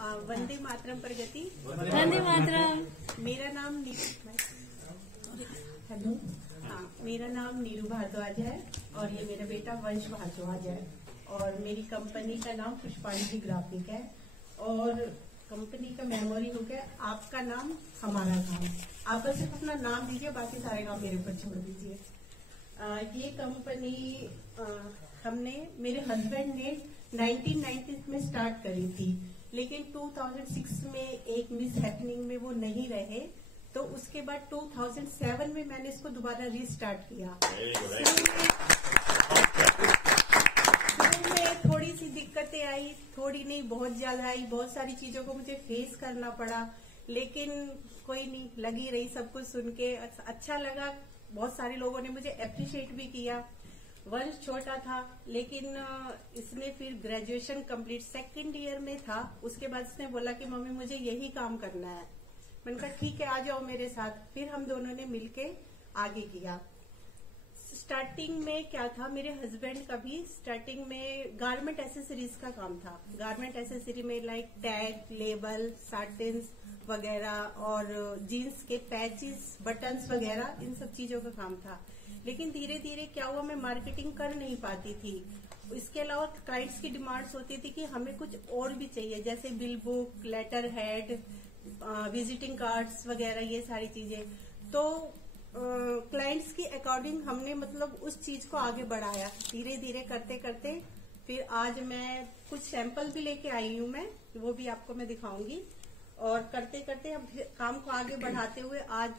वंदे मातरम प्रगति। वंदे मातरम। मेरा नाम हेलो, हाँ, मेरा नाम नीरू भारद्वाज है और ये मेरा बेटा वंश भारद्वाज है और मेरी कंपनी का नाम पुष्पांजलि ग्राफिक है और कंपनी का मेमोरी हो गया आपका नाम हमारा काम। आप बस सिर्फ अपना नाम दीजिए, बाकी सारे काम मेरे ऊपर छोड़ दीजिए। ये कंपनी हमने मेरे हस्बैंड ने 1990 में स्टार्ट करी थी, लेकिन 2006 में एक मिस हैपनिंग में वो नहीं रहे, तो उसके बाद 2007 में मैंने इसको दोबारा रीस्टार्ट किया। शुरू में थोड़ी सी दिक्कतें आई, थोड़ी नहीं बहुत ज्यादा आई, बहुत सारी चीजों को मुझे फेस करना पड़ा, लेकिन कोई नहीं, लगी रही। सब कुछ सुन के अच्छा लगा, बहुत सारे लोगों ने मुझे अप्रिशिएट भी किया। वंश छोटा था, लेकिन इसने फिर ग्रेजुएशन कंप्लीट सेकंड ईयर में था, उसके बाद इसने बोला कि मम्मी मुझे यही काम करना है। मैंने कहा ठीक है, आ जाओ मेरे साथ। फिर हम दोनों ने मिलके आगे किया। स्टार्टिंग में क्या था, मेरे हस्बैंड का भी स्टार्टिंग में गारमेंट एसेसरीज का काम था। गारमेंट एसेसरी में लाइक टैग, लेबल, साटन्स वगैरह और जीन्स के पैचेस, बटन्स वगैरह, इन सब चीजों का काम था। लेकिन धीरे धीरे क्या हुआ, मैं मार्केटिंग कर नहीं पाती थी। इसके अलावा क्लाइंट्स की डिमांड्स होती थी कि हमें कुछ और भी चाहिए, जैसे bill book, letterhead, visiting cards वगैरह, ये सारी चीजें। तो क्लाइंट्स की अकॉर्डिंग हमने मतलब उस चीज को आगे बढ़ाया, धीरे धीरे करते करते। फिर आज मैं कुछ सैंपल भी लेके आई हूँ, मैं वो भी आपको मैं दिखाऊंगी। और करते करते हम काम को आगे बढ़ाते हुए आज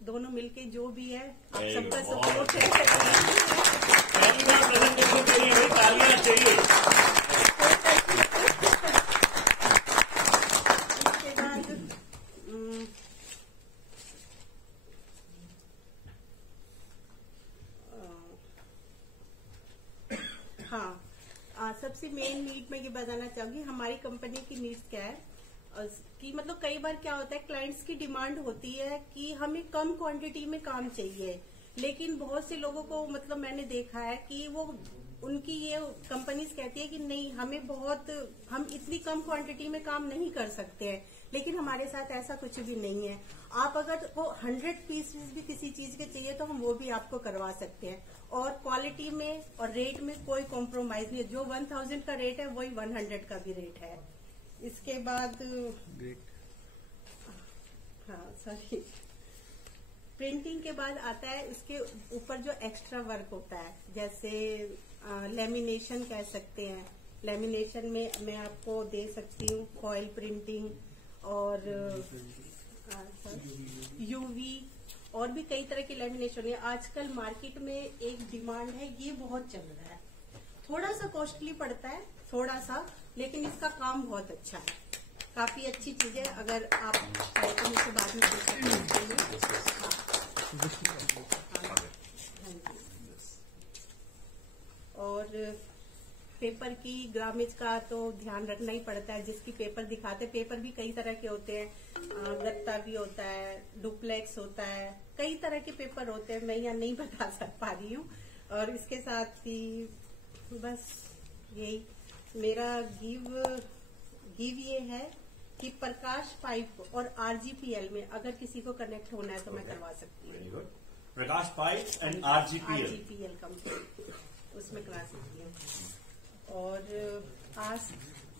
दोनों मिलके जो भी है, आप सबका सपोर्ट है। इसके बाद हाँ, सबसे मेन नीड मैं ये बताना चाहूंगी, हमारी कंपनी की नीड्स क्या है कि मतलब कई बार क्या होता है, क्लाइंट्स की डिमांड होती है कि हमें कम क्वांटिटी में काम चाहिए, लेकिन बहुत से लोगों को मतलब मैंने देखा है कि वो उनकी ये कंपनीज कहती है कि नहीं, हम इतनी कम क्वांटिटी में काम नहीं कर सकते हैं। लेकिन हमारे साथ ऐसा कुछ भी नहीं है। आप अगर वो 100 पीसेस भी किसी चीज के चाहिए तो हम वो भी आपको करवा सकते हैं, और क्वालिटी में और रेट में कोई कॉम्प्रोमाइज नहीं है। जो 1000 का रेट है वही 100 का भी रेट है। इसके बाद प्रिंटिंग के बाद आता है इसके ऊपर जो एक्स्ट्रा वर्क होता है, जैसे लेमिनेशन कह सकते हैं। लेमिनेशन में मैं आपको दे सकती हूँ फॉइल प्रिंटिंग और यूवी और भी कई तरह की लेमिनेशन है। आजकल मार्केट में एक डिमांड है, ये बहुत चल रहा है। थोड़ा सा कॉस्टली पड़ता है, थोड़ा सा, लेकिन इसका काम बहुत अच्छा है, काफी अच्छी चीज है। अगर आप चाहे तो मुझसे बाद में पूछ सकते हैं। और पेपर की ग्रामेज का तो ध्यान रखना ही पड़ता है। जिसकी पेपर दिखाते, पेपर भी कई तरह के होते हैं, गत्ता भी होता है, डुप्लेक्स होता है, कई तरह के पेपर होते हैं, मैं यहाँ नहीं बता पा रही हूँ। और इसके साथ ही बस यही मेरा गिव ये है कि प्रकाश पाइप और RGPL में अगर किसी को कनेक्ट होना है तो मैं करवा सकती हूँ। प्रकाश पाइप एंड RGPL कंपनी, उसमें करा सकती हूँ। और आज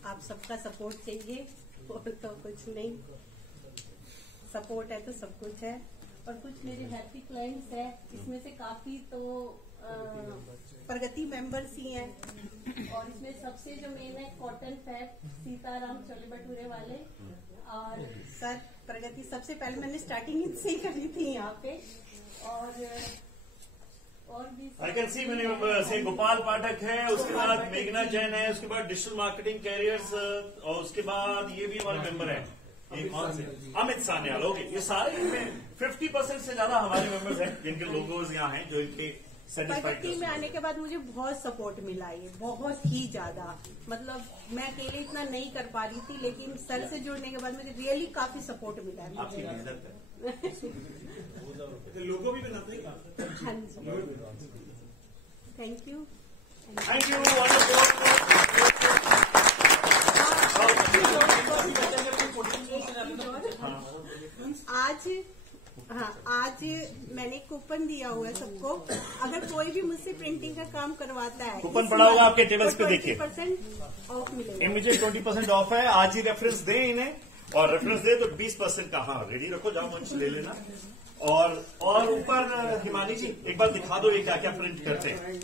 आप सबका सपोर्ट चाहिए, और तो कुछ नहीं, सपोर्ट है तो सब कुछ है। और कुछ मेरे हैप्पी क्लाइंट्स हैं, इसमें से काफी तो प्रगति मेंबर्स ही हैं। और इसमें सबसे जो मेन है कॉटन फैब सीताराम छोले भटूरे वाले। और सर प्रगति सबसे पहले मैंने स्टार्टिंग इनसे ही करी थी यहाँ पे। और भी I can see many members, से गोपाल पाठक है, उसके बाद मेघना जैन है, उसके बाद डिजिटल मार्केटिंग कैरियर्स, और उसके बाद ये भी हमारे मेंबर हैं, एक और से अमित सान्याल। ओके, ये सारे इनमें 50% से ज्यादा हमारे मेंबर्स हैं जिनके लोगोज यहाँ हैं, जो इनके प्रगति में आने के बाद मुझे बहुत सपोर्ट मिला, ये बहुत ही ज्यादा। मतलब मैं अकेले इतना नहीं कर पा रही थी, लेकिन सर से जुड़ने के बाद मुझे रियली काफी सपोर्ट मिला है। लोगो भी बनाते हैं। हाँ जी, थैंक यू। Thank you. आज मैंने कूपन दिया हुआ है सबको। अगर कोई भी मुझसे प्रिंटिंग का काम करवाता है, कूपन पड़ा होगा आपके टेबल्स पे, देखिए 20% ऑफ मिलेगा। इमीडिएट 20% ऑफ है। आज ही रेफरेंस दें इन्हें, और रेफरेंस दे तो 20% का, हाँ रेडी रखो, जाओ मंच ले लेना। और ऊपर हिमानी जी एक बार दिखा दो ये क्या क्या प्रिंट करते हैं।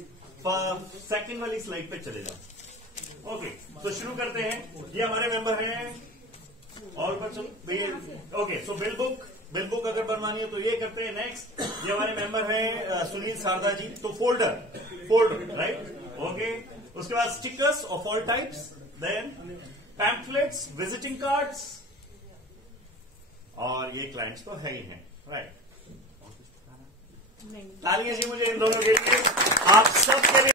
सेकंड वाली स्लाइड पे चले जाओ। ओके, तो शुरू करते हैं। ये हमारे मेंबर हैं, और ऊपर चलो भैया। ओके, सो बिल बुक अगर बनवानी है तो ये करते हैं। नेक्स्ट, ये हमारे मेंबर हैं सुनील शारदा जी। तो फोल्डर राइट, ओके। उसके बाद stickers of all types, then pamphlets, visiting cards, और ये क्लाइंट्स तो है ही हैं, राइट। तालियां जी मुझे इन दोनों के लिए, आप सब के लिए।